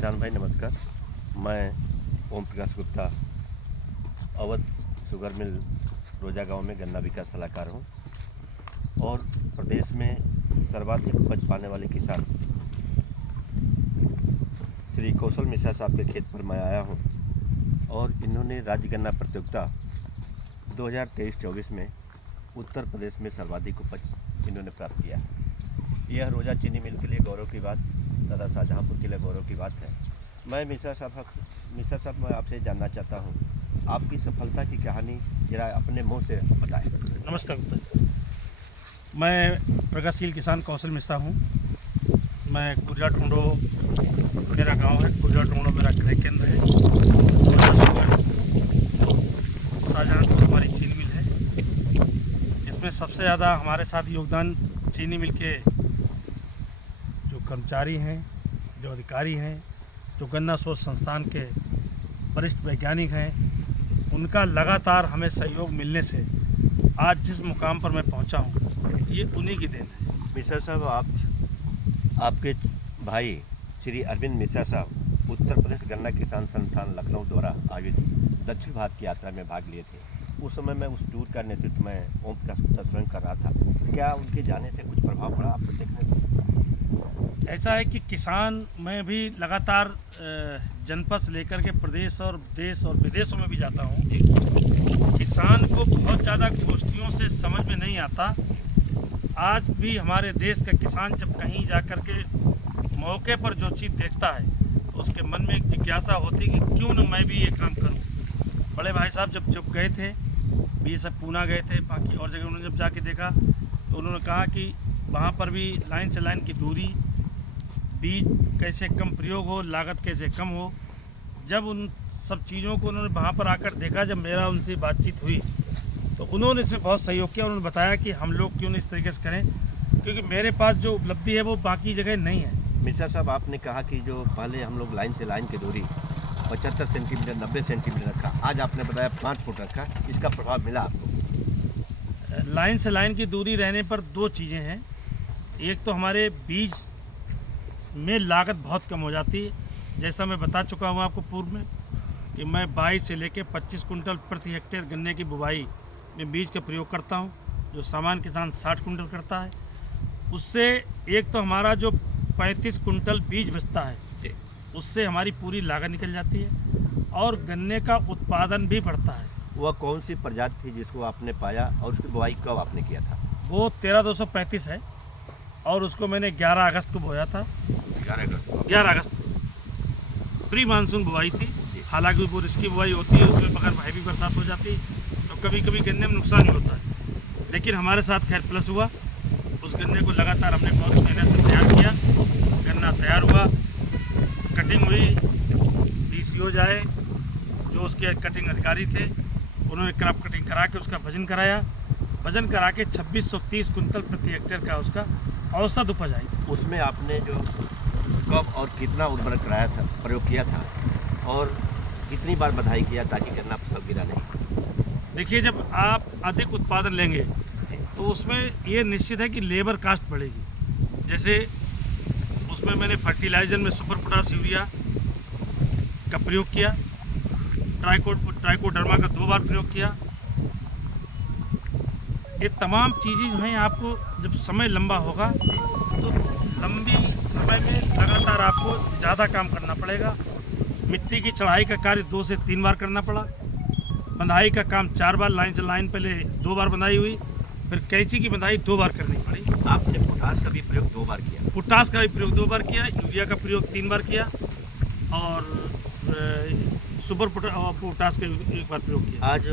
किसान भाई नमस्कार। मैं ओम प्रकाश गुप्ता अवध शुगर मिल रोजा गांव में गन्ना विकास सलाहकार हूं और प्रदेश में सर्वाधिक उपज पाने वाले किसान श्री कौशल मिश्रा साहब के खेत पर मैं आया हूं और इन्होंने राज्य गन्ना प्रतियोगिता 2023-24 में उत्तर प्रदेश में सर्वाधिक उपज इन्होंने प्राप्त किया। यह रोजा चीनी मिल के लिए गौरव की बात तथा शाहजहाँपुर के लिए गौरव की बात है। मैं मिश्रा साहब मैं आपसे जानना चाहता हूं, आपकी सफलता की कहानी जरा अपने मुंह से बताएं। नमस्कार गुप्ता जी, मैं प्रगतिशील किसान कौशल मिश्रा हूं। मैं कुरिया ढूंढो मेरा गांव है, कुरिया ढूंढो मेरा क्रय केंद्र है। शाहजहाँपुर हमारी चीनी मिल है। इसमें सबसे ज़्यादा हमारे साथ योगदान चीनी मिल के जो कर्मचारी हैं, जो अधिकारी हैं, जो गन्ना शोध संस्थान के वरिष्ठ वैज्ञानिक हैं, उनका लगातार हमें सहयोग मिलने से आज जिस मुकाम पर मैं पहुंचा हूं, ये उन्हीं की देन है। मिश्रा साहब, आपके भाई श्री अरविंद मिश्रा साहब उत्तर प्रदेश गन्ना किसान संस्थान लखनऊ द्वारा आयोजित दक्षिण भारत की यात्रा में भाग लिए थे। उस समय मैं उस टूर का नेतृत्व मैं ओम प्रकाश गुप्ता स्वयं कर रहा था। क्या उनके जाने से कुछ प्रभाव पड़ा आपको देखने से? ऐसा है कि किसान में भी लगातार जनपद से लेकर के प्रदेश और देश और विदेशों में भी जाता हूँ। किसान को बहुत ज़्यादा गोष्ठियों से समझ में नहीं आता। आज भी हमारे देश का किसान जब कहीं जाकर के मौके पर जो चीज़ देखता है तो उसके मन में एक जिज्ञासा होती है कि क्यों न मैं भी ये काम करूँ। बड़े भाई साहब जब गए थे, ये सब पूना गए थे, बाकी और जगह उन्होंने जब जाके देखा तो उन्होंने कहा कि वहाँ पर भी लाइन से लाइन की दूरी, बीज कैसे कम प्रयोग हो, लागत कैसे कम हो। जब उन सब चीज़ों को उन्होंने वहाँ पर आकर देखा, जब मेरा उनसे बातचीत हुई तो उन्होंने इसमें बहुत सहयोग किया। उन्होंने बताया कि हम लोग क्यों इस तरीके से करें, क्योंकि मेरे पास जो उपलब्धि है वो बाकी जगह नहीं है। मिश्रा साहब, आपने कहा कि जो पहले हम लोग लाइन से लाइन की दूरी 75 सेंटीमीटर 90 सेंटीमीटर रखा, आज आपने बताया 5 फुट रखा, इसका प्रभाव मिला आपको? लाइन से लाइन की दूरी रहने पर दो चीज़ें हैं। एक तो हमारे बीज में लागत बहुत कम हो जाती है। जैसा मैं बता चुका हूँ आपको पूर्व में कि मैं 22 से लेकर 25 कुंटल प्रति हेक्टेयर गन्ने की बुवाई में बीज का प्रयोग करता हूँ, जो सामान्य किसान 60 कुंटल करता है। उससे एक तो हमारा जो 35 कुंटल बीज बचता है, उससे हमारी पूरी लागत निकल जाती है और गन्ने का उत्पादन भी बढ़ता है। वह कौन सी प्रजाति थी जिसको आपने पाया और उसकी बुआई कब आपने किया था? वो 13235 है और उसको मैंने 11 अगस्त को बोया था। 11 अगस्त को प्री मानसून बुआई थी। हालांकि वो रिस्की बुआई होती है, उसमें अगर हैवी बरसात हो जाती है तो कभी कभी गन्ने में नुकसान भी होता है, लेकिन हमारे साथ खैर प्लस हुआ। उस गन्ने को लगातार हमने बहुत मेहनत से तैयार किया। गन्ना तैयार हुआ, कटिंग हुई, DCO जाए जो उसके कटिंग अधिकारी थे, उन्होंने क्रॉप कटिंग करा के उसका वजन कराया। वजन करा के 2630 कुंटल प्रति हेक्टेयर का उसका औसत उपज आई। उसमें आपने जो कब और कितना उर्वरक कराया था, प्रयोग किया था और कितनी बार बधाई किया ताकि गन्ना फसल गिरा नहीं? देखिए, जब आप अधिक उत्पादन लेंगे तो उसमें ये निश्चित है कि लेबर कास्ट बढ़ेगी। जैसे उसमें मैंने फर्टिलाइजर में सुपर पोटाश यूरिया का प्रयोग किया, ट्राइकोडर्मा का 2 बार प्रयोग किया। ये तमाम चीज़ें जो हैं, आपको जब समय लंबा होगा तो लंबी समय में लगातार आपको ज़्यादा काम करना पड़ेगा। मिट्टी की चढ़ाई का कार्य 2 से 3 बार करना पड़ा। बंधाई का काम 4 बार, लाइन से लाइन पहले 2 बार बंधाई हुई, फिर कैंची की बंधाई 2 बार करनी पड़ी। आपने पोटाश का भी प्रयोग 2 बार किया? पोटाश का भी प्रयोग 2 बार किया, यूरिया का प्रयोग 3 बार किया और सुपर पोटाश का 1 बार प्रयोग किया। आज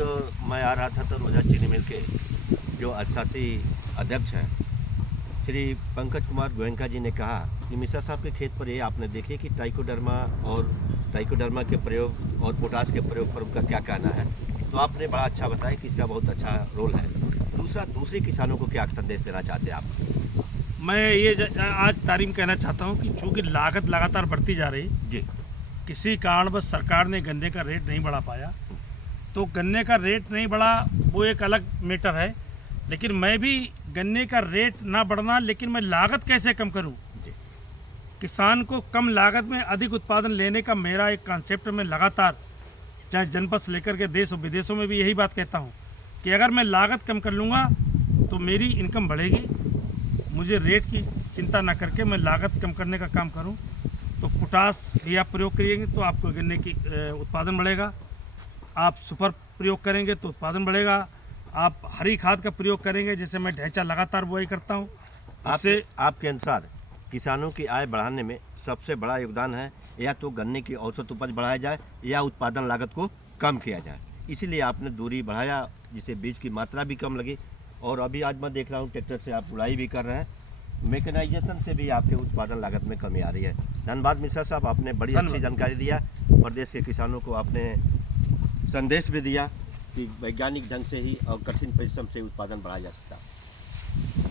मैं आ रहा था तो रोजा चीनी मिल के जो अर्थशास्त्री अध्यक्ष हैं श्री पंकज कुमार गोयनका जी ने कहा कि मिश्रा साहब के खेत पर ये आपने देखे कि ट्राइकोडर्मा के प्रयोग और पोटाश के प्रयोग पर उनका क्या कहना है, तो आपने बड़ा अच्छा बताया कि इसका बहुत अच्छा रोल है। दूसरे किसानों को क्या संदेश देना चाहते हैं आप? मैं ये आज तारीम कहना चाहता हूँ कि चूँकि लागत लगातार बढ़ती जा रही जी, किसी कारणवश सरकार ने गन्ने का रेट नहीं बढ़ा पाया, तो गन्ने का रेट नहीं बढ़ा वो एक अलग मैटर है। लेकिन मैं भी गन्ने का रेट ना बढ़ना, लेकिन मैं लागत कैसे कम करूं, किसान को कम लागत में अधिक उत्पादन लेने का मेरा एक कॉन्सेप्ट मैं लगातार चाहे जनपद से लेकर के देश और विदेशों में भी यही बात कहता हूँ कि अगर मैं लागत कम कर लूँगा तो मेरी इनकम बढ़ेगी। मुझे रेट की चिंता ना करके मैं लागत कम करने का काम करूँ। तो पोटास भी आप प्रयोग करिएंगे तो आपको गन्ने की उत्पादन बढ़ेगा। आप सुपर प्रयोग करेंगे तो उत्पादन बढ़ेगा। आप हरी खाद का प्रयोग करेंगे, जैसे मैं ढैंचा लगातार बुआई करता हूँ, उससे आपके अनुसार किसानों की आय बढ़ाने में सबसे बड़ा योगदान है या तो गन्ने की औसत उपज बढ़ाया जाए या उत्पादन लागत को कम किया जाए। इसीलिए आपने दूरी बढ़ाया जिससे बीज की मात्रा भी कम लगी। और अभी आज मैं देख रहा हूँ ट्रैक्टर से आप बुलाई भी कर रहे हैं। मैकेनाइजेशन से भी आपके उत्पादन लागत में कमी आ रही है। धन्यवाद मिश्रा साहब, आपने बड़ी अच्छी जानकारी दिया। प्रदेश के किसानों को आपने संदेश भी दिया कि वैज्ञानिक ढंग से ही और कठिन परिश्रम से उत्पादन बढ़ाया जा सकता है।